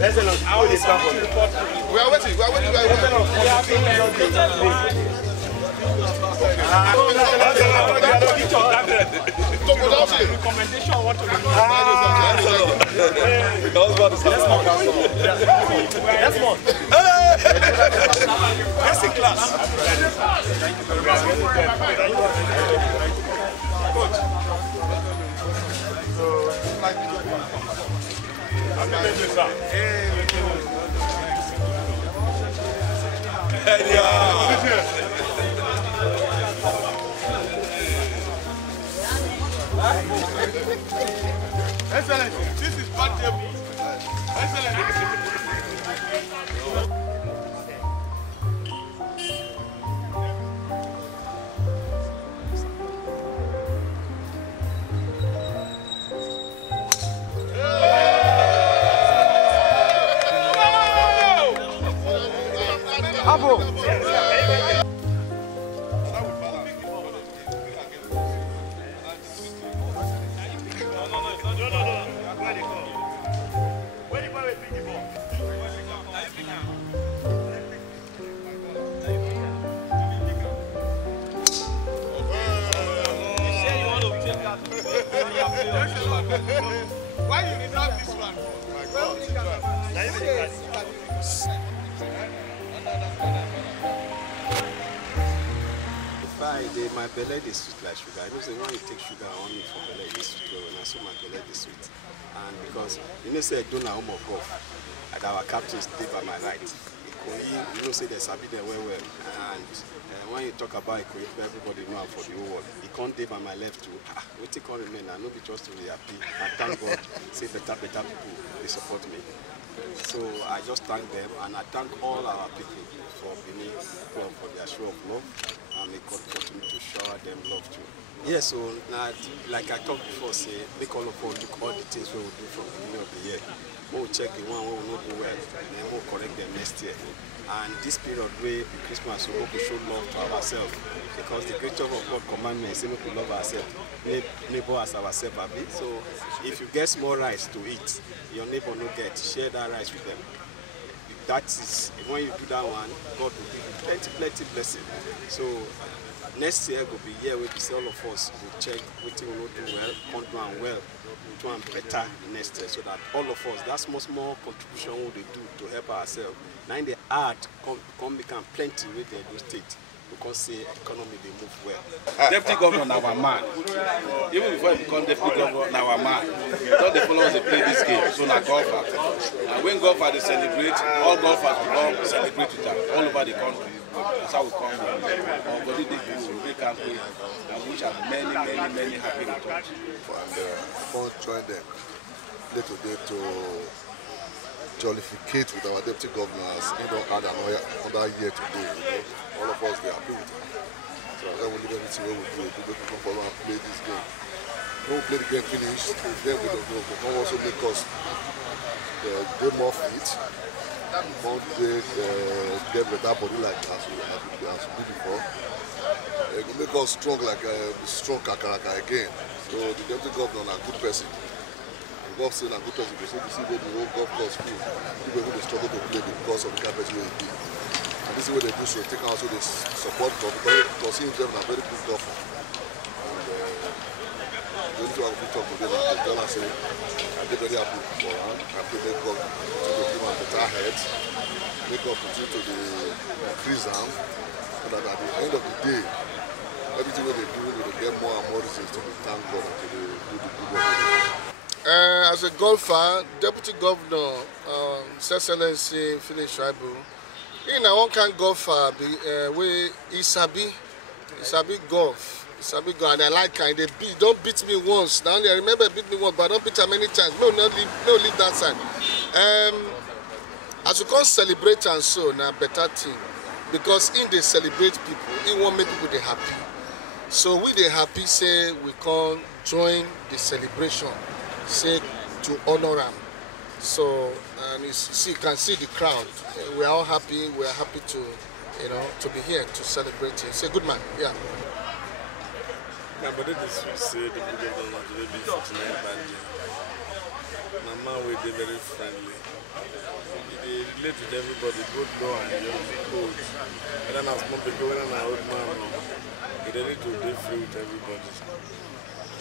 Excellent. How is it? We are waiting. Recommendation I want to do. That's one. That's in class. Thank you very much. Excellent. This is bad table. Excellent. Why you reserve this one? My belly is sweet like sugar. I know say when you take sugar on me for belly is sweet, and so my belly is sweet. And because you know say I don't know home of golf, and our captain stay by my right. You know say there's a bit there well, and when you talk about Ikoyi, everybody know for the whole world. He can't stay by my left too. We take on remain and not be just to be happy. And thank God, say better people they support me. So I just thank them, and I thank all our people for being for their show of love. And may God continue to shower them love too. Yeah, so now, like I talked before, say make all of us look all the things we will do from the beginning of the year. We'll check the one we will not do well, and then we'll correct them next year. And this period where Christmas we will show love to ourselves, because the great job of God commandment is to love ourselves, neighbor as ourselves. So if you get small rice to eat, your neighbor no get, share that rice with them. That is, when you do that one, God will give you plenty blessing. So next year will be year where all of us will check what we will do well, can't do well, do better next year, so that all of us, that small contribution we do to help ourselves. Now in the art, come become plenty with the state. Because the economy they move well. Deputy governor our man. Even before he become deputy governor our man. All the followers they play this game, so like golfer. And when golfer they celebrate, all golfers become celebrate with them all over the country. That's how we come our body they do, we can play, and which are many happy returns. And I want to join them day to day to jollificate with our deputy governors. We don't add another year to do. All of us, they are happy with it. So then we leave anything we do, we can follow and play this game. When we play the game finish, then we don't know, but also make us get more fit, Don't take get better body like as we did before. It will make us strong like strong kakaraka again. So the deputy governor is a good person. And God said a good person. Because you see the whole golf course school, people who they struggle to play because of the kind of person they be. And this is what they do, so take out so they support golf because he himself is a very good golfer. The only thing I will talk to them is to tell us, I did very happy for her. I pray that God continue to give her better head, make her continue to increase them, so that at the end of the day, everything what they do, they will get more and more reasons to thank God and to do the good work. As a golfer, Deputy Governor, His Excellency Philip Shaibu, he na one kind golfer wey he sabi golf. And I like her. They don't beat me once. Now I remember beat me once, but I don't beat her many times. No, leave that side. As you can celebrate and so now better thing. Because in they celebrate people, he won't make people they happy. So we they happy say we can join the celebration, say to honor them. So and you can see the crowd. We are all happy. We are happy to to be here to celebrate him. Say good man, yeah. Yeah, but it is say the people don't want to be 49 band. Mama will be very friendly. They relate with everybody, good law and good. And then as more people when an old man, he ready to be free with everybody.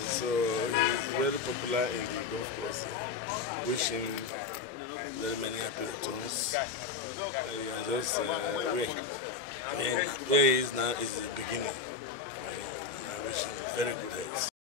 So he's very popular in the golf course. Wish him very many happy returns. Just where he is now is the beginning. I wish him very good health.